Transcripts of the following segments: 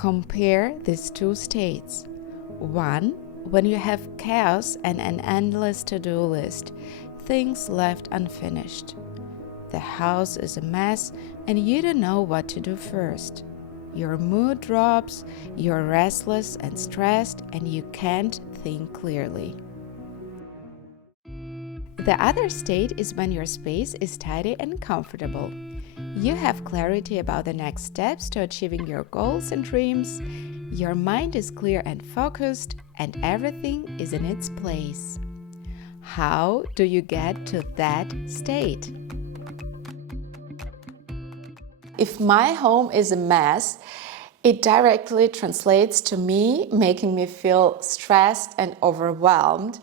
Compare these two states. One, when you have chaos and an endless to-do list, things left unfinished. The house is a mess and you don't know what to do first. Your mood drops, you're restless and stressed, and you can't think clearly. The other state is when your space is tidy and comfortable. You have clarity about the next steps to achieving your goals and dreams. Your mind is clear and focused, and everything is in its place. How do you get to that state? If my home is a mess, it directly translates to me, making me feel stressed and overwhelmed.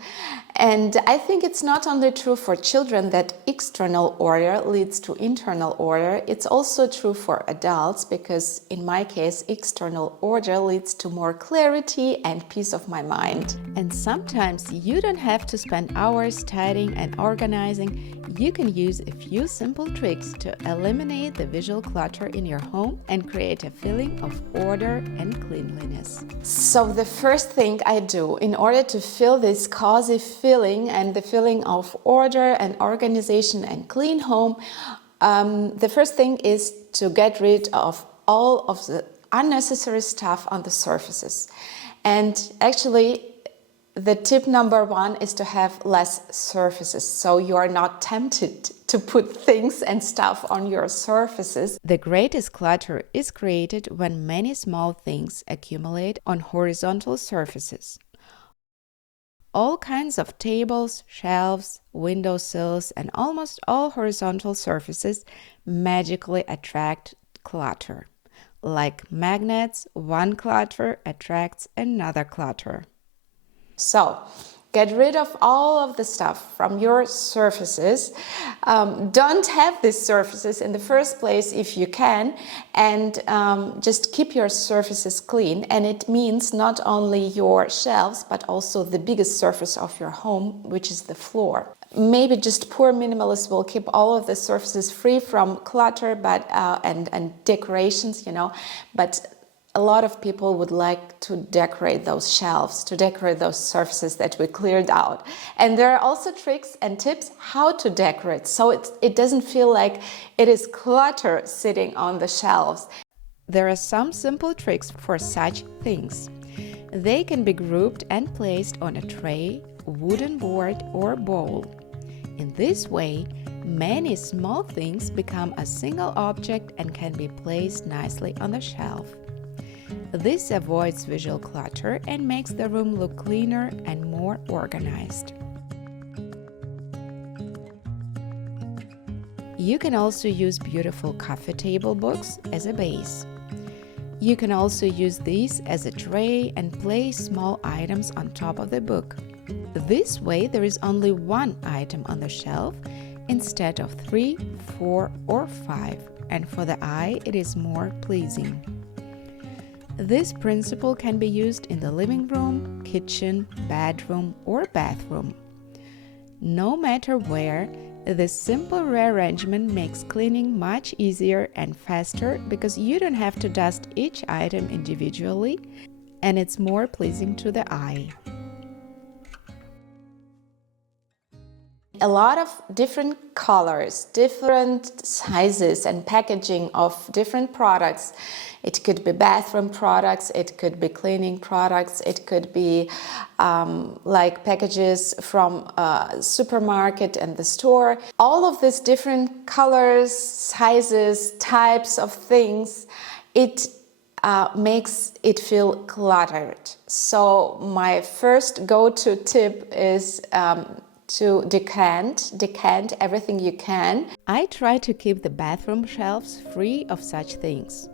And I think it's not only true for children that external order leads to internal order, it's also true for adults because, in my case, external order leads to more clarity and peace of my mind. And sometimes you don't have to spend hours tidying and organizing. You can use a few simple tricks to eliminate the visual clutter in your home and create a feeling of order and cleanliness. So the first thing I do in order to feel this cozy feeling and the feeling of order and organization and clean home, the first thing is to get rid of all of the unnecessary stuff on the surfaces. And actually, the tip number one is to have less surfaces, so you are not tempted to put things and stuff on your surfaces. The greatest clutter is created when many small things accumulate on horizontal surfaces. All kinds of tables, shelves, windowsills, and almost all horizontal surfaces magically attract clutter. Like magnets, one clutter attracts another clutter. So, get rid of all of the stuff from your surfaces. Don't have these surfaces in the first place if you can, and just keep your surfaces clean. And it means not only your shelves, but also the biggest surface of your home, which is the floor. Maybe just poor minimalists will keep all of the surfaces free from clutter, but and decorations, but a lot of people would like to decorate those shelves, to decorate those surfaces that we cleared out. And there are also tricks and tips how to decorate, so it doesn't feel like it is clutter sitting on the shelves. There are some simple tricks for such things. They can be grouped and placed on a tray, wooden board, or bowl. In this way, many small things become a single object and can be placed nicely on the shelf. This avoids visual clutter and makes the room look cleaner and more organized. You can also use beautiful coffee table books as a base. You can also use these as a tray and place small items on top of the book. This way, there is only one item on the shelf instead of 3, 4, or 5, and for the eye, it is more pleasing. This principle can be used in the living room, kitchen, bedroom, or bathroom. No matter where, this simple rearrangement makes cleaning much easier and faster because you don't have to dust each item individually, and it's more pleasing to the eye. A lot of different colors, different sizes and packaging of different products. It could be bathroom products, it could be cleaning products, it could be like packages from a supermarket and the store. All of these different colors, sizes, types of things, it makes it feel cluttered. So my first go-to tip is to decant everything you can. I try to keep the bathroom shelves free of such things.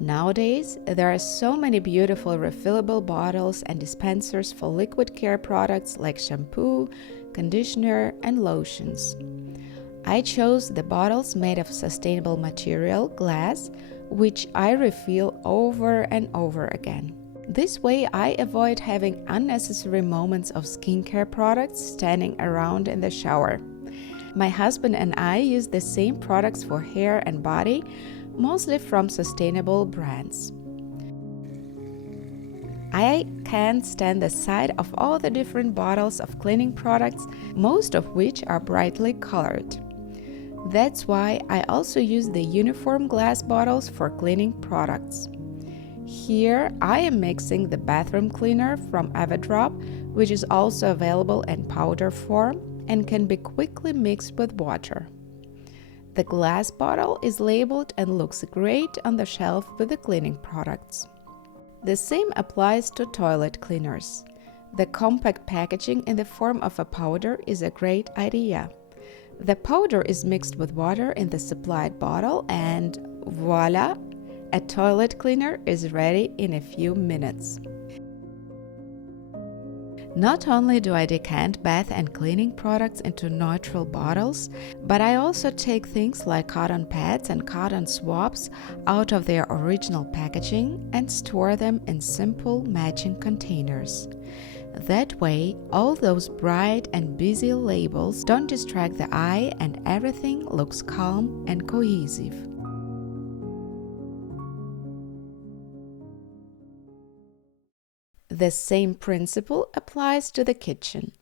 Nowadays, there are so many beautiful refillable bottles and dispensers for liquid care products like shampoo, conditioner, and lotions. I chose the bottles made of sustainable material, glass, which I refill over and over again. This way, I avoid having unnecessary moments of skincare products standing around in the shower. My husband and I use the same products for hair and body, mostly from sustainable brands. I can't stand the sight of all the different bottles of cleaning products, most of which are brightly colored. That's why I also use the uniform glass bottles for cleaning products. Here I am mixing the bathroom cleaner from Everdrop, which is also available in powder form and can be quickly mixed with water. The glass bottle is labeled and looks great on the shelf with the cleaning products. The same applies to toilet cleaners. The compact packaging in the form of a powder is a great idea. The powder is mixed with water in the supplied bottle and voila! A toilet cleaner is ready in a few minutes. Not only do I decant bath and cleaning products into neutral bottles, but I also take things like cotton pads and cotton swabs out of their original packaging and store them in simple matching containers. That way, all those bright and busy labels don't distract the eye and everything looks calm and cohesive. The same principle applies to the kitchen.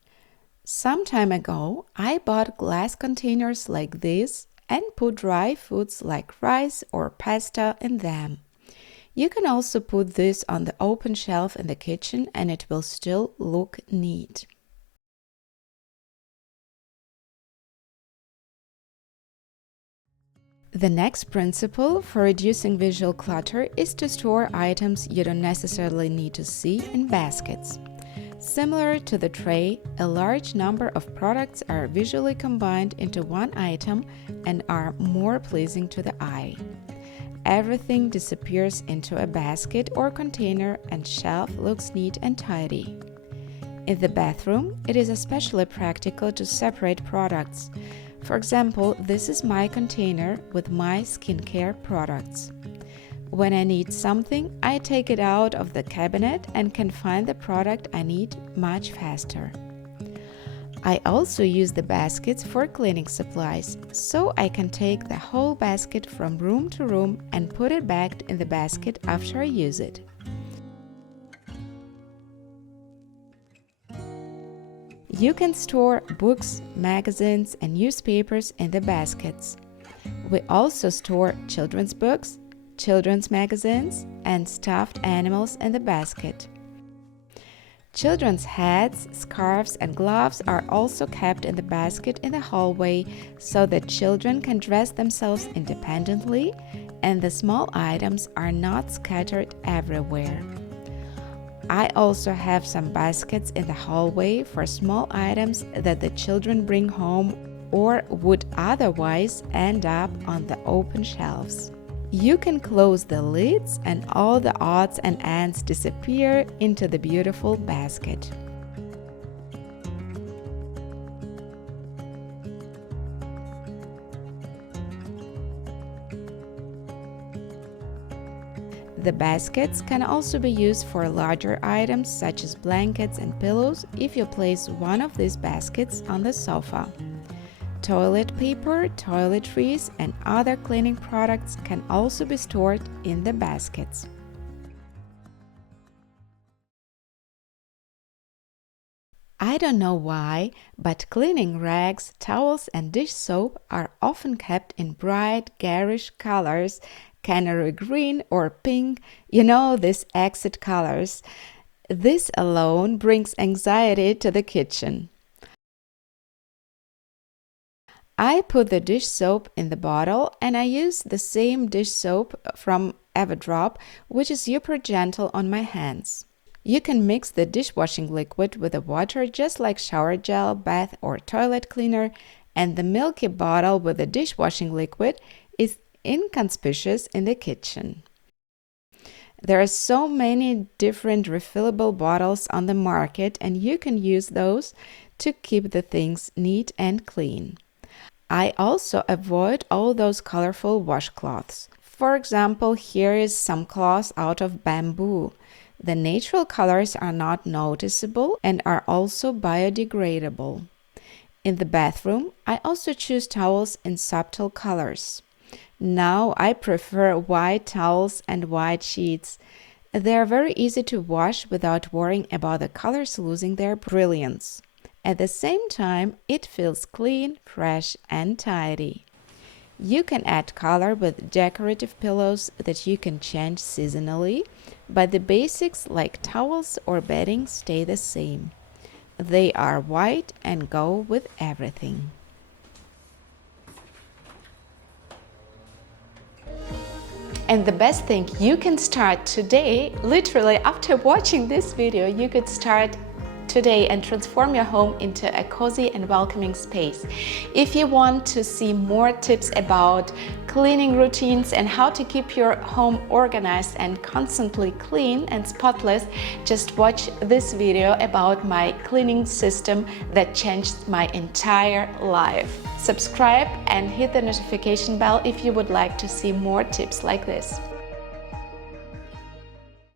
Some time ago, I bought glass containers like this and put dry foods like rice or pasta in them. You can also put this on the open shelf in the kitchen and it will still look neat. The next principle for reducing visual clutter is to store items you don't necessarily need to see in baskets. Similar to the tray, a large number of products are visually combined into one item and are more pleasing to the eye. Everything disappears into a basket or container and shelf looks neat and tidy. In the bathroom, it is especially practical to separate products. For example, this is my container with my skincare products. When I need something, I take it out of the cabinet and can find the product I need much faster. I also use the baskets for cleaning supplies, so I can take the whole basket from room to room and put it back in the basket after I use it. You can store books, magazines, and newspapers in the baskets. We also store children's books, children's magazines, and stuffed animals in the basket. Children's hats, scarves, and gloves are also kept in the basket in the hallway so that children can dress themselves independently and the small items are not scattered everywhere. I also have some baskets in the hallway for small items that the children bring home or would otherwise end up on the open shelves. You can close the lids and all the odds and ends disappear into the beautiful basket. The baskets can also be used for larger items such as blankets and pillows if you place one of these baskets on the sofa. Toilet paper, toiletries, and other cleaning products can also be stored in the baskets. I don't know why, but cleaning rags, towels, and dish soap are often kept in bright, garish colors, canary green or pink, these exit colors. This alone brings anxiety to the kitchen. I put the dish soap in the bottle and I use the same dish soap from Everdrop, which is super gentle on my hands. You can mix the dishwashing liquid with the water just like shower gel, bath or toilet cleaner, and the milky bottle with the dishwashing liquid is inconspicuous in the kitchen. There are so many different refillable bottles on the market and you can use those to keep the things neat and clean. I also avoid all those colorful washcloths. For example, here is some cloth out of bamboo. The natural colors are not noticeable and are also biodegradable. In the bathroom, I also choose towels in subtle colors. Now I prefer white towels and white sheets. They are very easy to wash without worrying about the colors losing their brilliance. At the same time, it feels clean, fresh, and tidy. You can add color with decorative pillows that you can change seasonally, but the basics like towels or bedding stay the same. They are white and go with everything. And the best thing, you can start today, literally after watching this video, you could start today and transform your home into a cozy and welcoming space. If you want to see more tips about cleaning routines and how to keep your home organized and constantly clean and spotless, just watch this video about my cleaning system that changed my entire life. Subscribe and hit the notification bell if you would like to see more tips like this.